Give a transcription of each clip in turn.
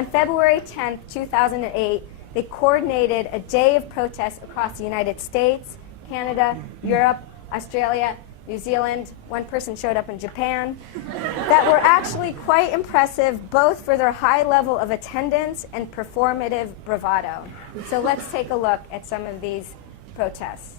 On February 10th, 2008, they coordinated a day of protests across the United States, Canada, Europe, Australia, New Zealand. One person showed up in Japan, that were actually quite impressive, both for their high level of attendance and performative bravado. So let's take a look at some of these protests.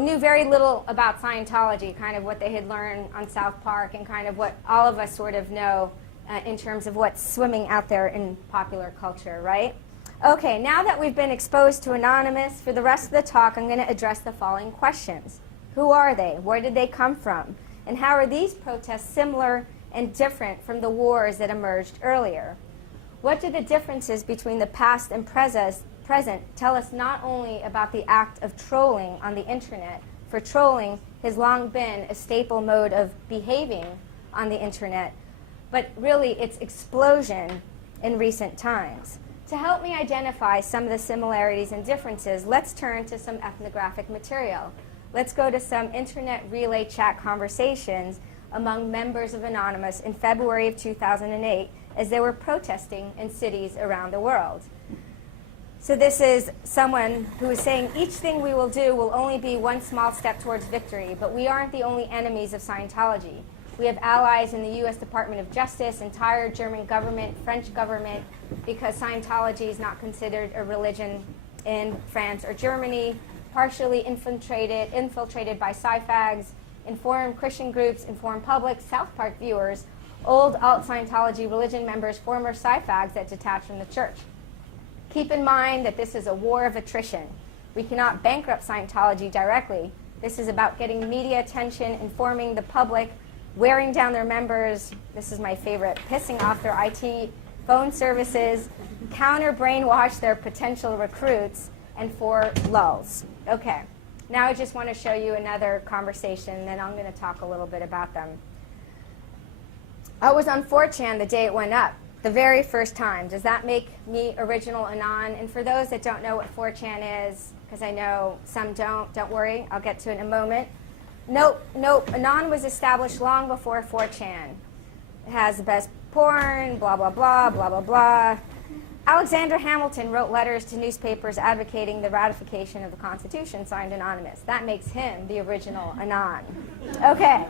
Knew very little about Scientology, kind of what they had learned on South Park and kind of what all of us sort of know in terms of what's swimming out there in popular culture, right? Okay, now that we've been exposed to Anonymous, for the rest of the talk I'm going to address the following questions. Who are they? Where did they come from? And how are these protests similar and different from the wars that emerged earlier? What do the differences between the past and present tell us not only about the act of trolling on the internet, for trolling has long been a staple mode of behaving on the internet, but really its explosion in recent times. To help me identify some of the similarities and differences, let's turn to some ethnographic material. Let's go to some internet relay chat conversations among members of Anonymous in February of 2008 as they were protesting in cities around the world. So this is someone who is saying, each thing we will do will only be one small step towards victory, but we aren't the only enemies of Scientology. We have allies in the U.S. Department of Justice, entire German government, French government, because Scientology is not considered a religion in France or Germany, partially infiltrated by sci-fags, informed Christian groups, informed public, South Park viewers, old alt-Scientology religion members, former sci-fags that detach from the church. Keep in mind that this is a war of attrition. We cannot bankrupt Scientology directly. This is about getting media attention, informing the public, wearing down their members, this is my favorite, pissing off their IT phone services, counter-brainwash their potential recruits, and for lulz. Okay, now I just want to show you another conversation, and then I'm going to talk a little bit about them. I was on 4chan the day it went up. The very first time. Does that make me original Anon? And for those that don't know what 4chan is, because I know some don't worry, I'll get to it in a moment. Nope. Anon was established long before 4chan. It has the best porn, blah, blah, blah, blah, blah, blah. Alexander Hamilton wrote letters to newspapers advocating the ratification of the Constitution, signed Anonymous. That makes him the original Anon. Okay.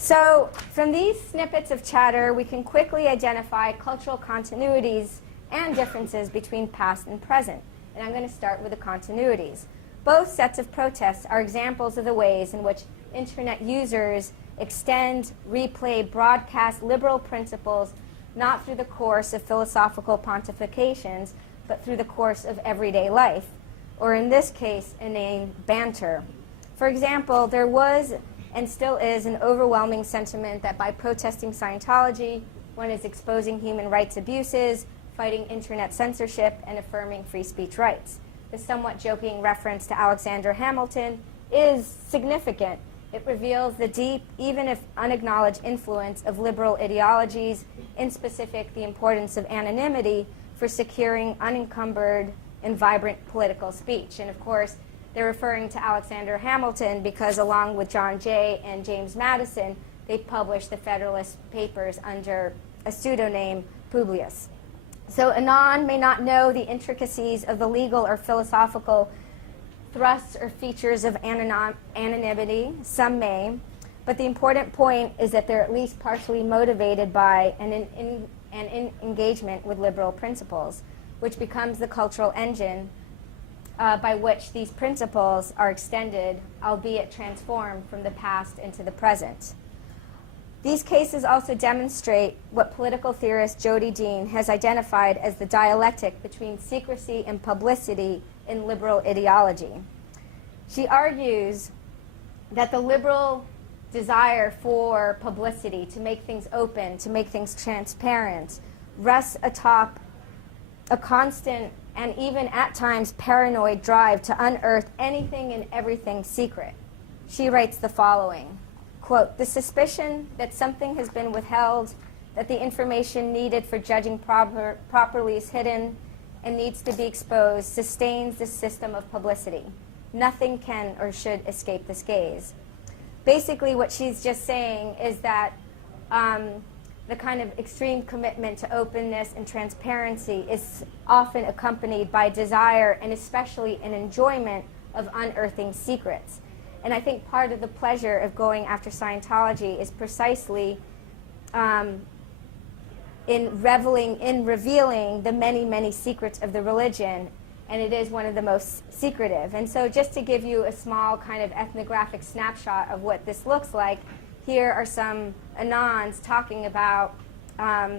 So from these snippets of chatter, we can quickly identify cultural continuities and differences between past and present. And I'm going to start with the continuities. Both sets of protests are examples of the ways in which internet users extend, replay, broadcast liberal principles, not through the course of philosophical pontifications, but through the course of everyday life, or in this case, inane banter. For example, there was and still is an overwhelming sentiment that by protesting Scientology, one is exposing human rights abuses, fighting internet censorship, and affirming free speech rights. The somewhat joking reference to Alexander Hamilton is significant. It reveals the deep, even if unacknowledged, influence of liberal ideologies, in specific the importance of anonymity for securing unencumbered and vibrant political speech. And of course, they're referring to Alexander Hamilton because along with John Jay and James Madison, they published the Federalist Papers under a pseudonym, Publius. So Anon may not know the intricacies of the legal or philosophical thrusts or features of anonymity, some may, but the important point is that they're at least partially motivated by an engagement with liberal principles, which becomes the cultural engine by which these principles are extended, albeit transformed from the past into the present. These cases also demonstrate what political theorist Jody Dean has identified as the dialectic between secrecy and publicity in liberal ideology. She argues that the liberal desire for publicity, to make things open, to make things transparent, rests atop a constant and even at times paranoid drive to unearth anything and everything secret. She writes the following, quote, "The suspicion that something has been withheld, that the information needed for judging properly is hidden and needs to be exposed, sustains this system of publicity. Nothing can or should escape this gaze." Basically, what she's just saying is that the kind of extreme commitment to openness and transparency is often accompanied by desire and especially an enjoyment of unearthing secrets. And I think part of the pleasure of going after Scientology is precisely in reveling, in revealing the many, many secrets of the religion, and it is one of the most secretive. And so just to give you a small kind of ethnographic snapshot of what this looks like, here are some Anons talking about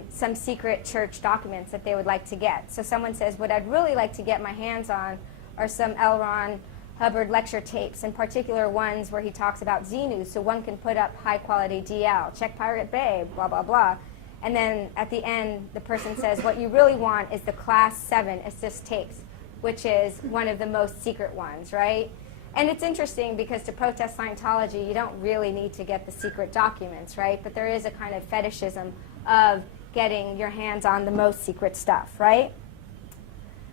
some secret church documents that they would like to get. So someone says, what I'd really like to get my hands on are some L. Ron Hubbard lecture tapes, in particular ones where he talks about Xenu, so one can put up high-quality DL, check Pirate Bay, blah, blah, blah. And then at the end, the person says, what you really want is the Class 7 assist tapes, which is one of the most secret ones, right? And it's interesting because to protest Scientology, you don't really need to get the secret documents, right? But there is a kind of fetishism of getting your hands on the most secret stuff, right?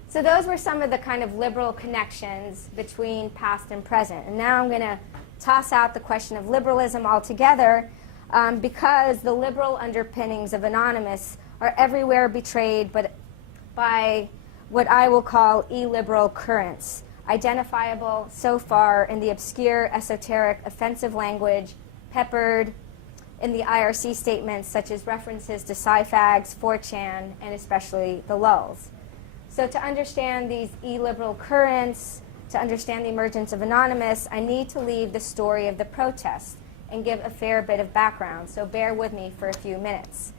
So those were some of the kind of liberal connections between past and present. And now I'm going to toss out the question of liberalism altogether because the liberal underpinnings of Anonymous are everywhere betrayed but by what I will call illiberal currents, identifiable so far in the obscure, esoteric, offensive language peppered in the IRC statements such as references to sci-fags, 4chan, and especially the Lulz. So to understand these illiberal currents, to understand the emergence of Anonymous, I need to leave the story of the protest and give a fair bit of background, so bear with me for a few minutes.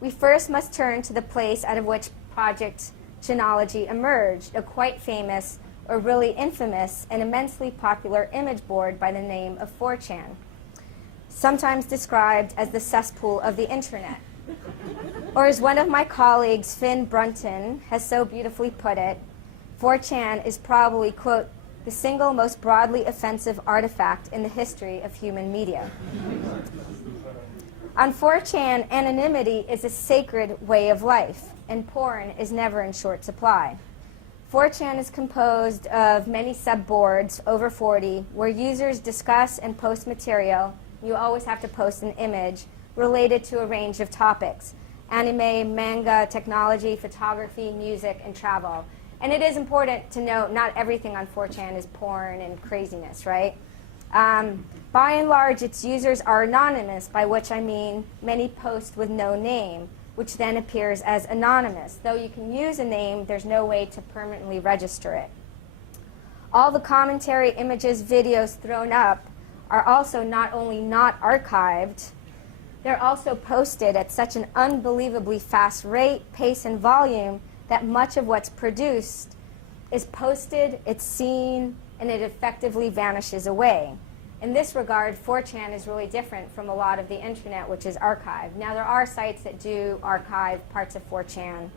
We first must turn to the place out of which Project Chinology emerged, a quite famous, or really infamous, and immensely popular image board by the name of 4chan, sometimes described as the cesspool of the internet. Or as one of my colleagues, Finn Brunton, has so beautifully put it, 4chan is probably, quote, the single most broadly offensive artifact in the history of human media. On 4chan, anonymity is a sacred way of life, and porn is never in short supply. 4chan is composed of many subboards, over 40, where users discuss and post material. You always have to post an image related to a range of topics: anime, manga, technology, photography, music, and travel. And it is important to note not everything on 4chan is porn and craziness, right? By and large, its users are anonymous, by which I mean many post with no name, which then appears as anonymous. Though you can use a name, there's no way to permanently register it. All the commentary, images, videos thrown up are also not only not archived, they're also posted at such an unbelievably fast rate, pace, and volume that much of what's produced is posted, it's seen, and it effectively vanishes away. In this regard, 4chan is really different from a lot of the internet, which is archived. Now, there are sites that do archive parts of 4chan,